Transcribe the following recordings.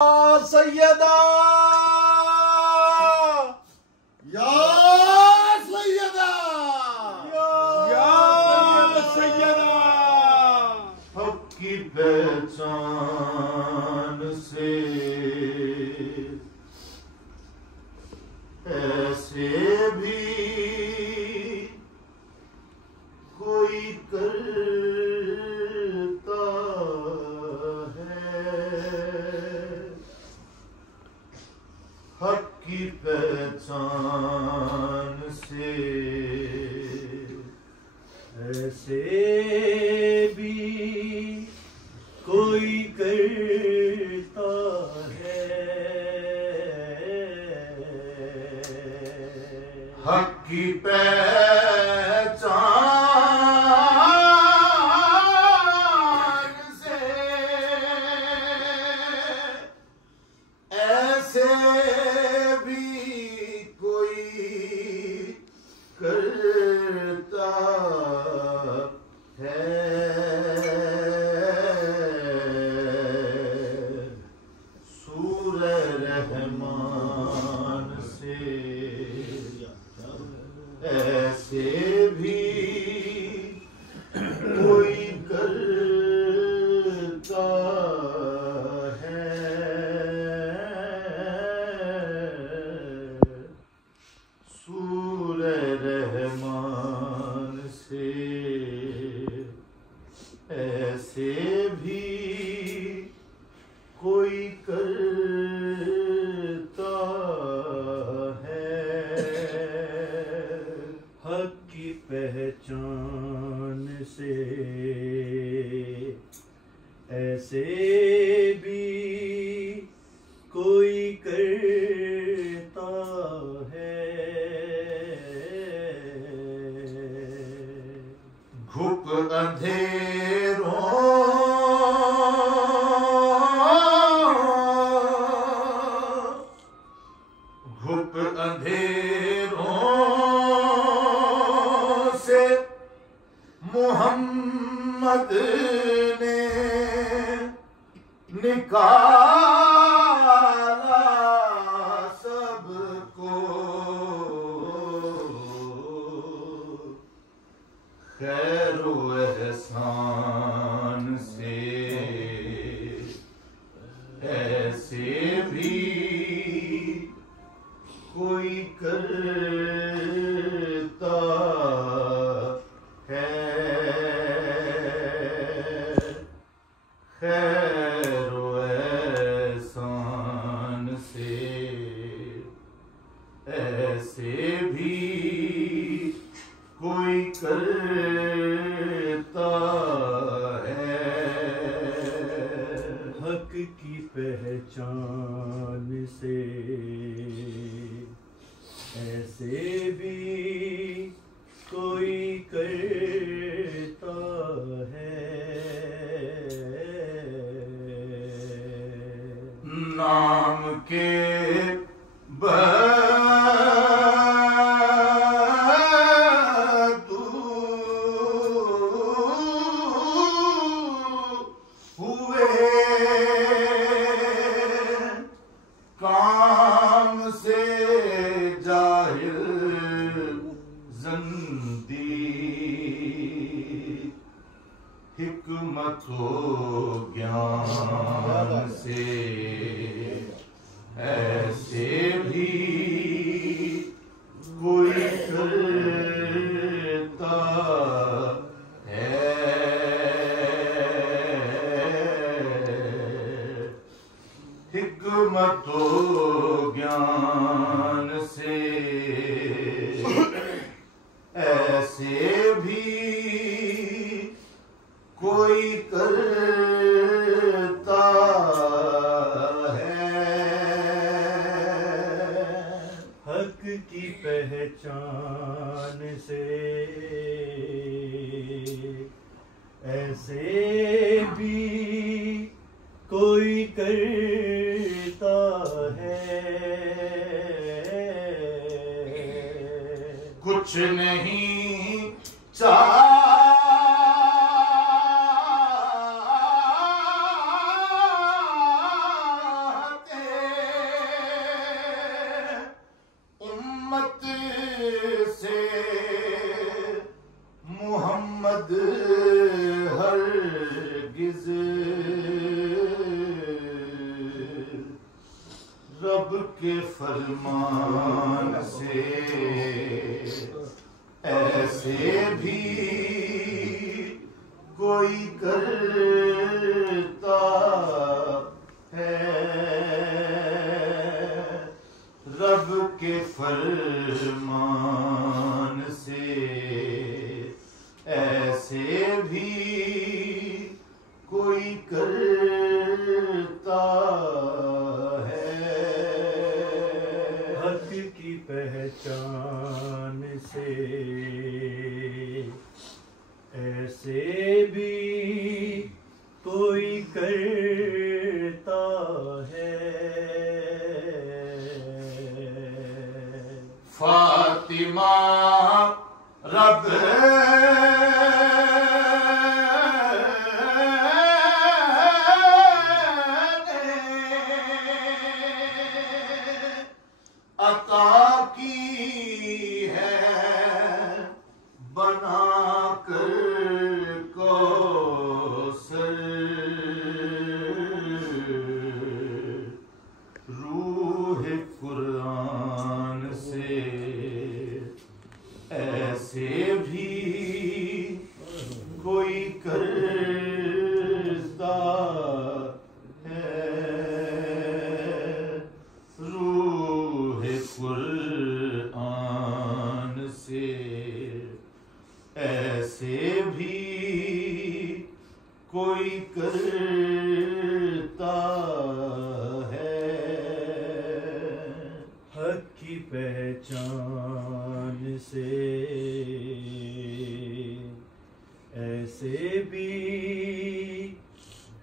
सैयदा या सैयदा या सैयदा हक की पहचान से ऐसे भी कोई करता है। हक की पहचान से ऐसे भी कोई करता है। हक की पहचान से ऐसे भी कोई करता है। सूरह रहमान से ऐसे भी कोई करता है। सूरह रहमान से ऐसे भी कोई करता है। हक की पहचान से ऐसे भी कोई करता है। घुप अंधेरों घुप अंधेरों से मोहम्मद ने निकाला सबको। खैरो एहसान से ऐसे भी कोई करता है। खैरो एहसान से ऐसे भी कोई करता है। हक की पहचान से ऐसे भी कोई करता है। नाम के बदू हुए काम से जाहिल ज़ंदी हिकमत हो ज्ञान से ऐसे भी कोई करता है। हिकमत हो ज्ञान से ऐसे भी कोई करता है। हक की पहचान से ऐसे भी कोई करता है। कुछ नहीं चाहता रब के फरमान से ऐसे भी कोई करता है, रब के फरमान से ऐसे भी कोई करता है, हक की पहचान से ऐसे भी कोई करता है। फातिमा रब अता की है बना कर कौसर, रूह कुरान से ऐसे भी कोई करता है, रूह कुरान से ऐसे भी कोई करता है, हक की पहचान से ऐसे भी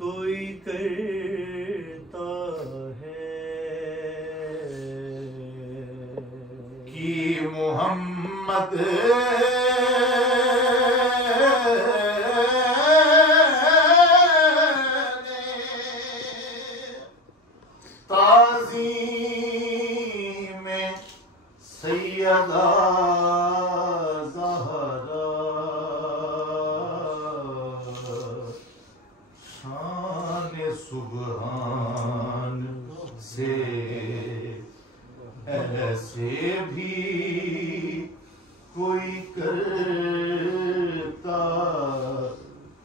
कोई करता है, कि मोहम्मद ताज़ीम में सैयदा ज़हरा शान सुबहान से ऐसे भी कोई करता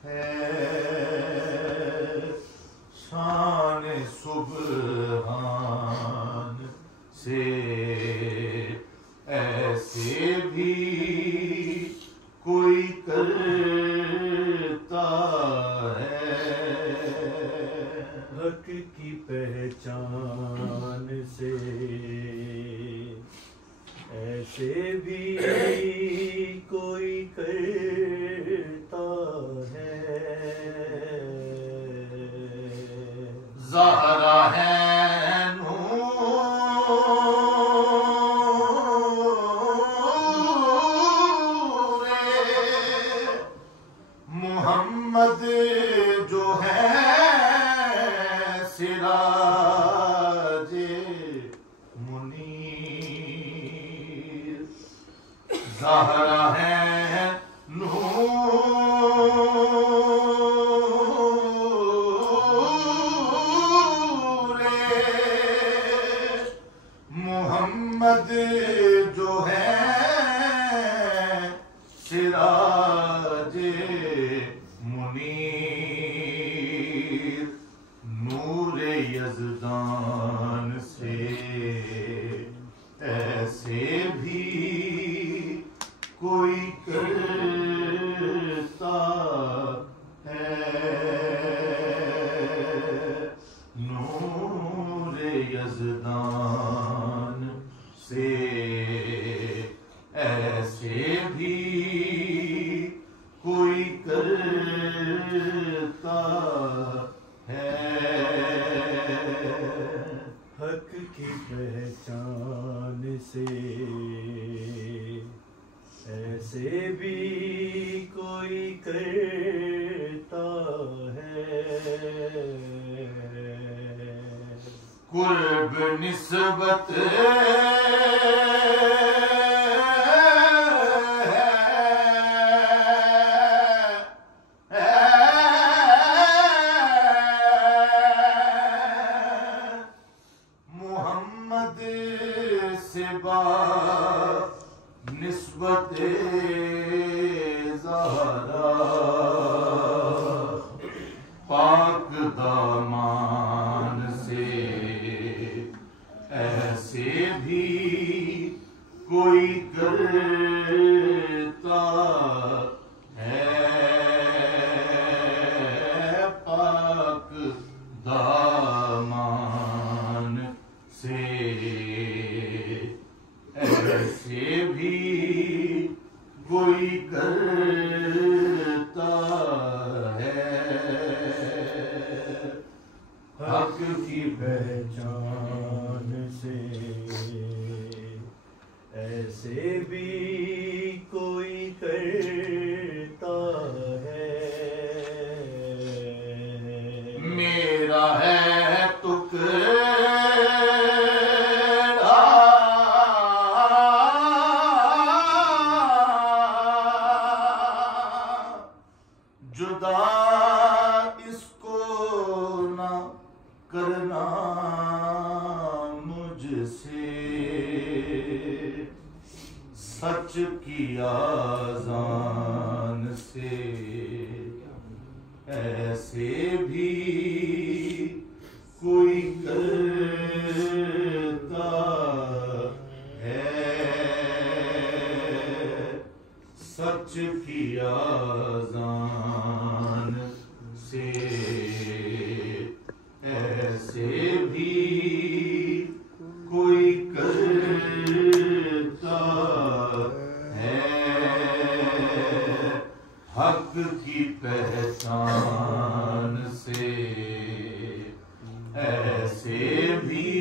है, शान सुबहान से ऐसे भी कोई करता है, हक की पहचान से ऐसे भी कोई करता है। ज़हरा है मोहम्मद जो है सिराजे मुनीर, ज़हरा है नूरे मोहम्मद जो है सिराजे मुनीर, नूरे यज़दान से ऐसे भी कोई करता है, नूरे यज़दान से ऐसे भी कोई करता है, हक की पहचान से ऐसे भी कोई करता है, कुर्ब निस्बत निस्बते ज़हरा पाक दामान से ऐसे भी कोई करता है पाक दामान से ऐसे भी कोई करता है हक की पहचान से ऐसे भी कोई करता है मेरा है जुदा इसको ना करना मुझसे सच की आज़ान से ऐसे भी कोई करता है सच की आज़ान से ऐसे भी कोई करता है हक की पहचान से ऐसे भी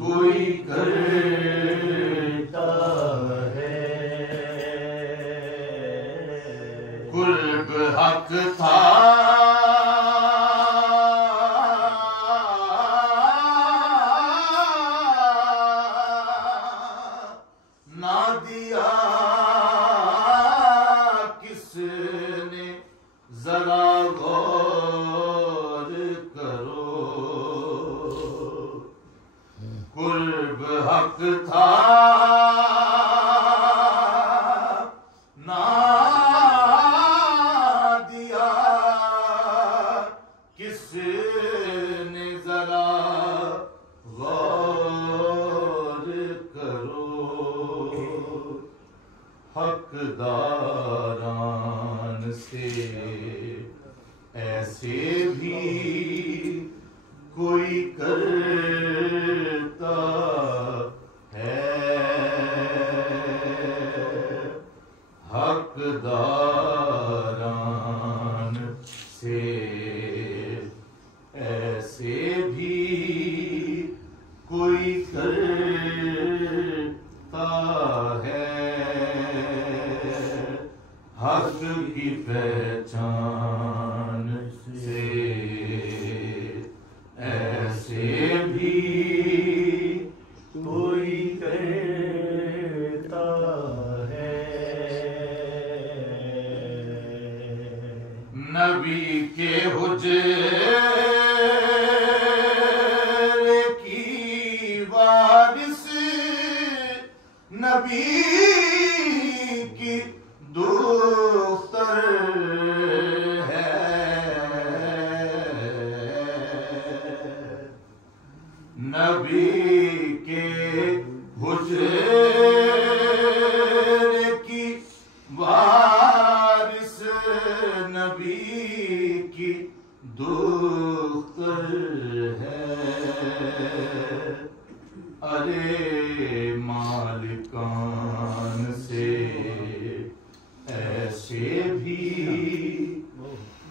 कोई करता है कुल्ब हक था ना दिया किसने जरा गौर करो कुल्ब हक था ना दिया किसने जरा गौर करो हकदारान से ऐसे भी कोई करता है हकदारान से ऐसे भी कोई करता है हक की पहचान से ऐसे भी कोई करता है नबी के हुजरे की वारिस नबी की दुख्तर है नबी के हुजरे की वारिस नबी की दुख्तर है अरे मालिकान से ऐसे भी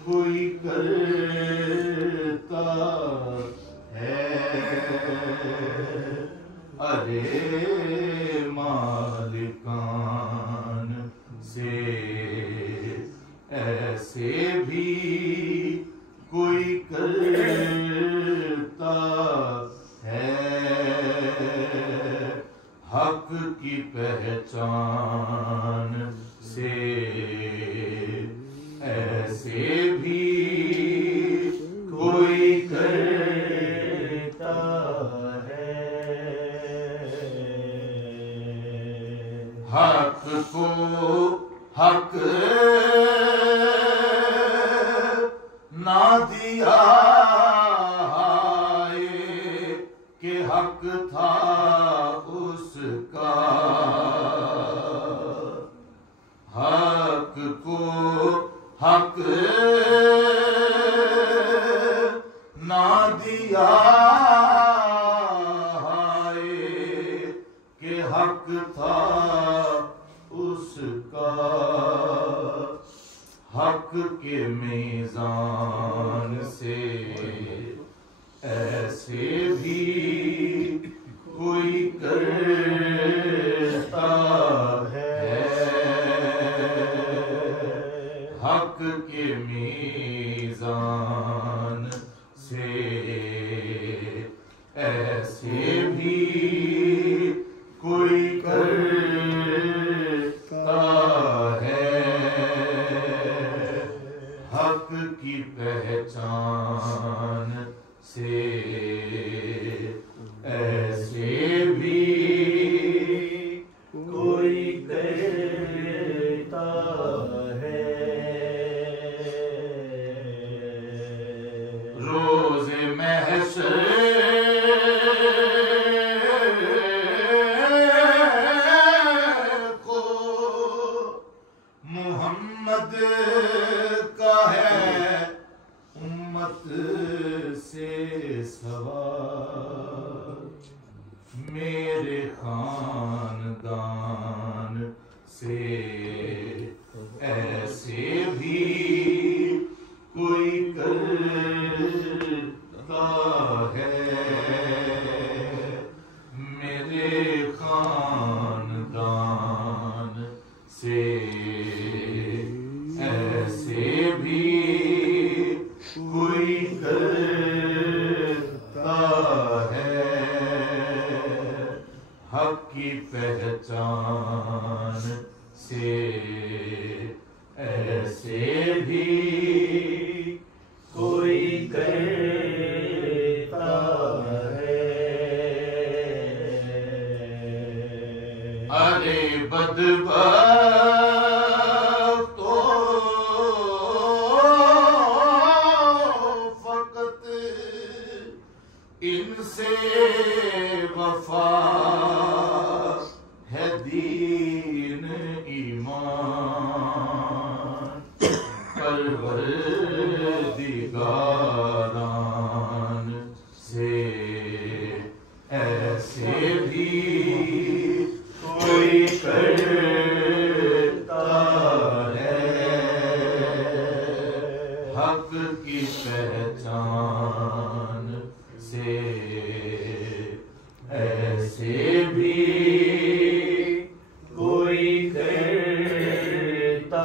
कोई करता है अरे मालिकान से ऐसे भी कोई करता है हक की पहचान से ऐसे भी कोई करता है को हक ना दिया कि हक था उसका, हक को हक ना दिया कि हक था उसका। हक के मीज़ान से ऐसे भी कोई करता है, हक के मीज़ान से ऐसे भी कोई करता है। हक की पहचान से ऐसे भी कोई करता है। रोज़े महशर को मोहम्मद का है उम्मत से सवाल, मेरे खानदान से ऐसे भी कोई करता है, मेरे खानदान से ऐसे भी कोई करता है। हक की पहचान से ऐसे भी कोई करता है। अरे बदबख्तो फकत इनसे वफा है दीन ईमान, परवरदिगारान से ऐसे भी कोई करता है। हक की पहचान से ऐसे भी कोई करता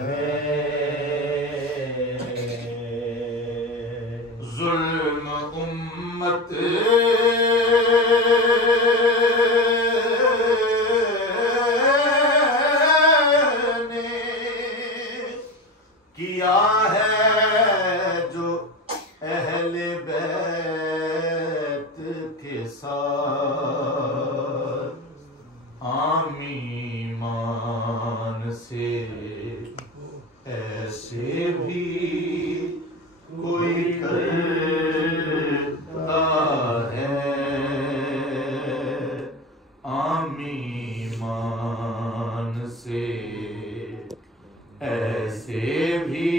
है। जुल्म उम्मत ने किया है जो अहले बैत के साथ, आमी मान से ऐसे भी कोई करता है। आमी मान से ऐसे भी